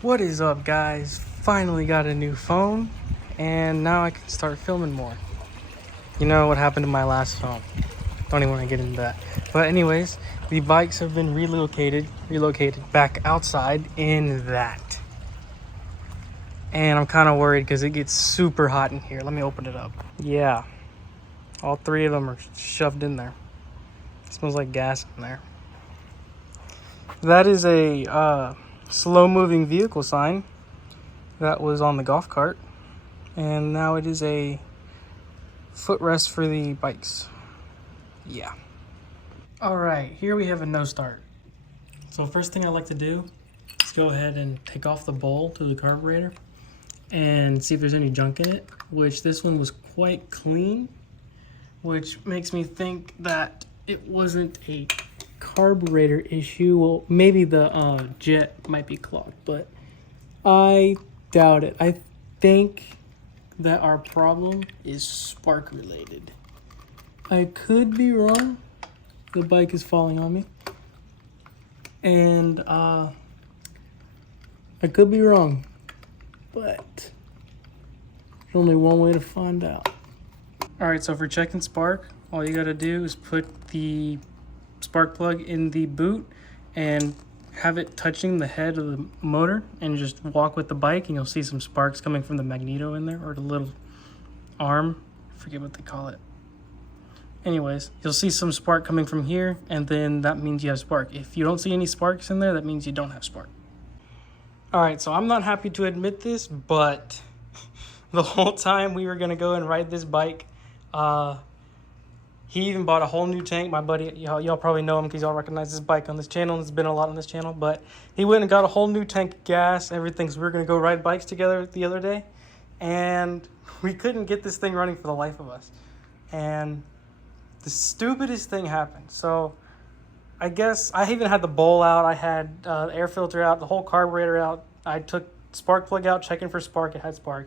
What is up, guys? Finally got a new phone, and now I can start filming more. You know what happened to my last phone? Don't even want to get into that. But anyways, the bikes have been relocated back outside in that. And I'm kind of worried because it gets super hot in here. Let me open it up. Yeah, all three of them are shoved in there. It smells like gas in there. That is a slow-moving vehicle sign that was on the golf cart, and now it is a footrest for the bikes. Yeah. All right, here we have a no start. So first thing I like to do is go ahead and take off the bowl to the carburetor and see if there's any junk in it, which this one was quite clean, which makes me think that it wasn't a carburetor issue. Well, maybe the jet might be clogged, but I doubt it. I think that our problem is spark related. I could be wrong. The bike is falling on me. And I could be wrong. But there's only one way to find out. Alright, so for checking spark, all you gotta do is put the spark plug in the boot and have it touching the head of the motor and just walk with the bike, and you'll see some sparks coming from the magneto in there, or the little arm. I forget what they call it. Anyways, you'll see some spark coming from here, and then that means you have spark. If you don't see any sparks in there, that means you don't have spark. All right, so I'm not happy to admit this, but the whole time we were gonna go and ride this bike, he even bought a whole new tank. My buddy, y'all probably know him because y'all recognize this bike on this channel. There's been a lot on this channel, but he went and got a whole new tank of gas, everything. So we were going to go ride bikes together the other day, and we couldn't get this thing running for the life of us. And the stupidest thing happened. So I guess I even had the bowl out. I had the air filter out, the whole carburetor out. I took spark plug out, checking for spark. It had spark.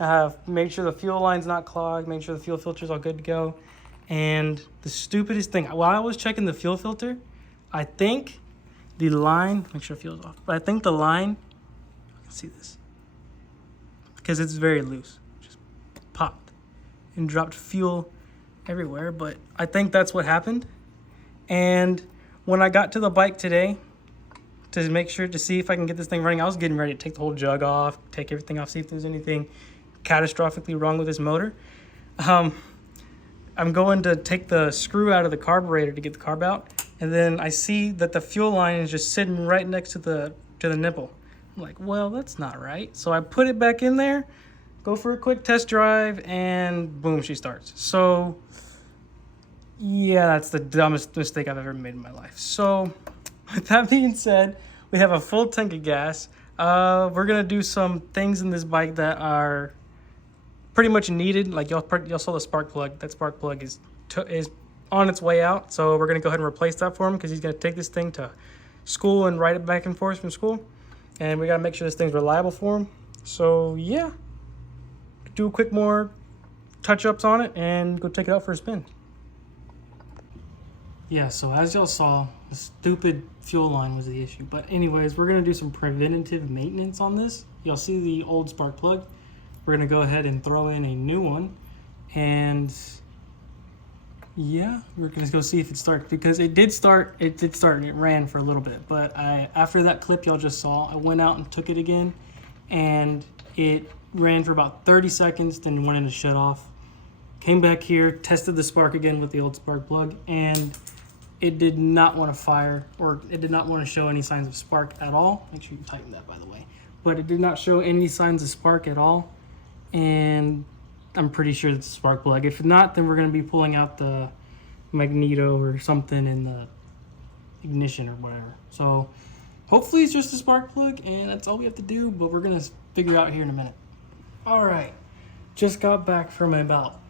I have made sure the fuel line's not clogged, make sure the fuel filter's all good to go. And the stupidest thing, while I was checking the fuel filter, I think the line, make sure fuel's off, but I think the line, you can see this, because it's very loose, just popped and dropped fuel everywhere. But I think that's what happened. And when I got to the bike today to make sure to see if I can get this thing running, I was getting ready to take the whole jug off, take everything off, see if there's anything catastrophically wrong with this motor. I'm going to take the screw out of the carburetor to get the carb out, and then I see that the fuel line is just sitting right next to the nipple. I'm like, well, that's not right. So I put it back in there, go for a quick test drive, and boom, she starts. So yeah, that's the dumbest mistake I've ever made in my life. So with that being said, we have a full tank of gas. We're gonna do some things in this bike that are pretty much needed. Like y'all saw the spark plug. That spark plug is on its way out. So we're gonna go ahead and replace that for him, because he's gonna take this thing to school and ride it back and forth from school. And we gotta make sure this thing's reliable for him. So yeah, do a quick more touch-ups on it and go take it out for a spin. Yeah, so as y'all saw, the stupid fuel line was the issue. But anyways, we're gonna do some preventative maintenance on this. Y'all see the old spark plug. We're gonna go ahead and throw in a new one, and yeah, we're gonna go see if it starts, because it did start and it ran for a little bit. But after that clip y'all just saw, I went out and took it again, and it ran for about 30 seconds, then went into shut off. Came back here, tested the spark again with the old spark plug, and it did not want to fire, or it did not want to show any signs of spark at all. Make sure you tighten that, by the way. But it did not show any signs of spark at all. And I'm pretty sure it's a spark plug. If not, then we're going to be pulling out the magneto or something in the ignition or whatever. So hopefully it's just a spark plug, and that's all we have to do, but we're going to figure out here in a minute. All right, just got back from about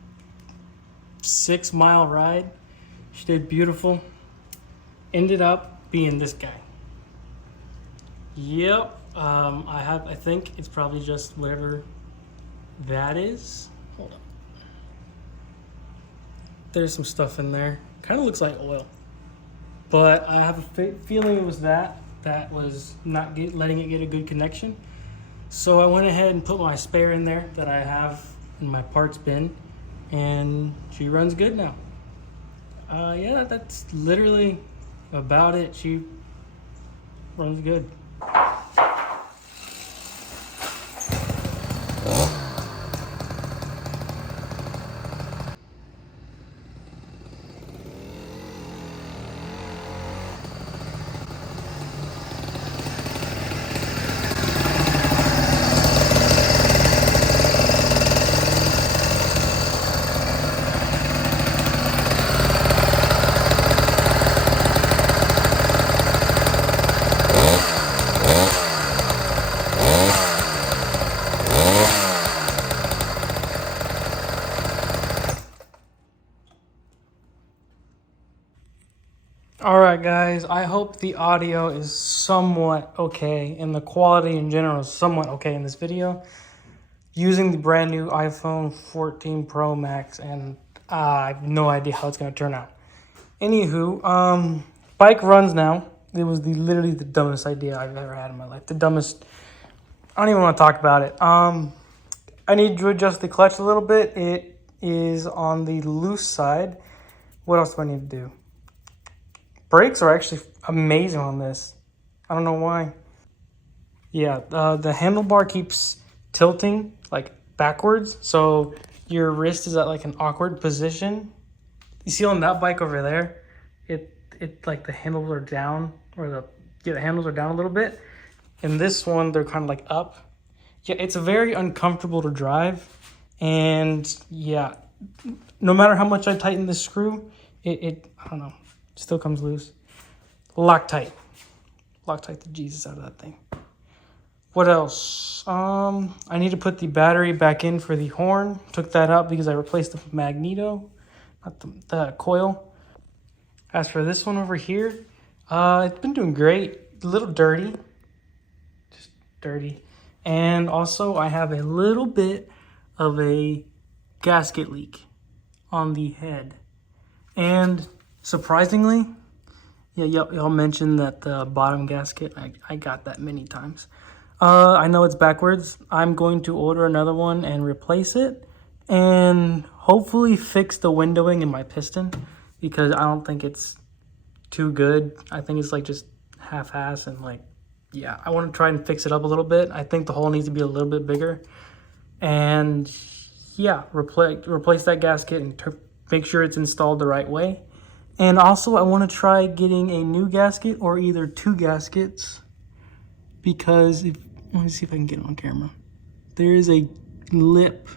6-mile ride. She did beautiful. Ended up being this guy. Yep, I think it's probably just whatever that is. Hold on. There's some stuff in there. Kind of looks like oil. But I have a feeling it was that. that was not letting it get a good connection. So I went ahead and put my spare in there that I have in my parts bin, and she runs good now. Yeah, that's literally about it. She runs good. All right, guys, I hope the audio is somewhat okay and the quality in general is somewhat okay in this video. Using the brand new iPhone 14 Pro Max, and I have no idea how it's going to turn out. Anywho, bike runs now. It was literally the dumbest idea I've ever had in my life. The dumbest. I don't even want to talk about it. I need to adjust the clutch a little bit. It is on the loose side. What else do I need to do? Brakes are actually amazing on this. I don't know why. Yeah, the handlebar keeps tilting like backwards, so your wrist is at like an awkward position. You see on that bike over there, it like the handles are down, or the handles are down a little bit. And this one, they're kind of like up. Yeah, it's very uncomfortable to drive, and yeah, no matter how much I tighten this screw, it I don't know. Still comes loose. Loctite. Loctite the Jesus out of that thing. What else? I need to put the battery back in for the horn. Took that out because I replaced the magneto, not the coil. As for this one over here, it's been doing great. A little dirty. Just dirty. And also I have a little bit of a gasket leak on the head. And surprisingly, yeah, y'all mentioned that the bottom gasket, I got that many times. I know it's backwards. I'm going to order another one and replace it, and hopefully fix the windowing in my piston, because I don't think it's too good. I think it's like just half-ass, and like, yeah, I want to try and fix it up a little bit. I think the hole needs to be a little bit bigger, and yeah, replace that gasket and make sure it's installed the right way. And also I want to try getting a new gasket, or either two gaskets, because let me see if I can get it on camera. There is a lip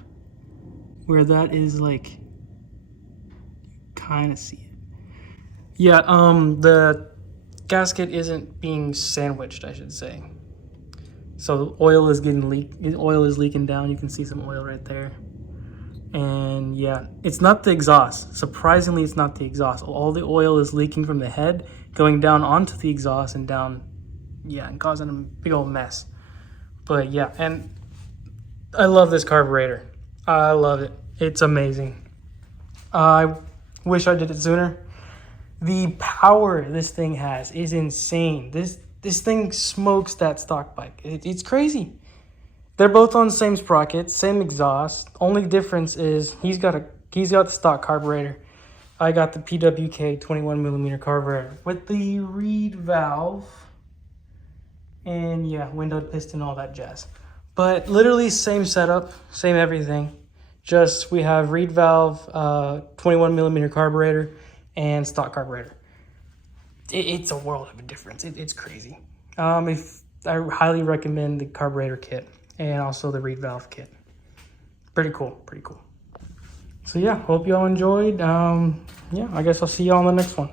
where that is like, kind of see it. Yeah, the gasket isn't being sandwiched, I should say. So the oil is leaking down. You can see some oil right there. And yeah, it's not the exhaust. Surprisingly, it's not the exhaust. All the oil is leaking from the head, going down onto the exhaust and down, yeah, and causing a big old mess. But yeah, and I love this carburetor. I love it. It's amazing. I wish I did it sooner. The power this thing has is insane. This thing smokes that stock bike. It's crazy. They're both on the same sprocket, same exhaust. Only difference is he's got the stock carburetor. I got the PWK 21mm carburetor with the reed valve, and yeah, windowed piston, all that jazz. But literally same setup, same everything. Just we have reed valve, 21mm carburetor, and stock carburetor. It's a world of a difference. It's crazy. If I highly recommend the carburetor kit and also the reed valve kit. Pretty cool. So yeah, hope y'all enjoyed. Yeah, I guess I'll see y'all on the next one.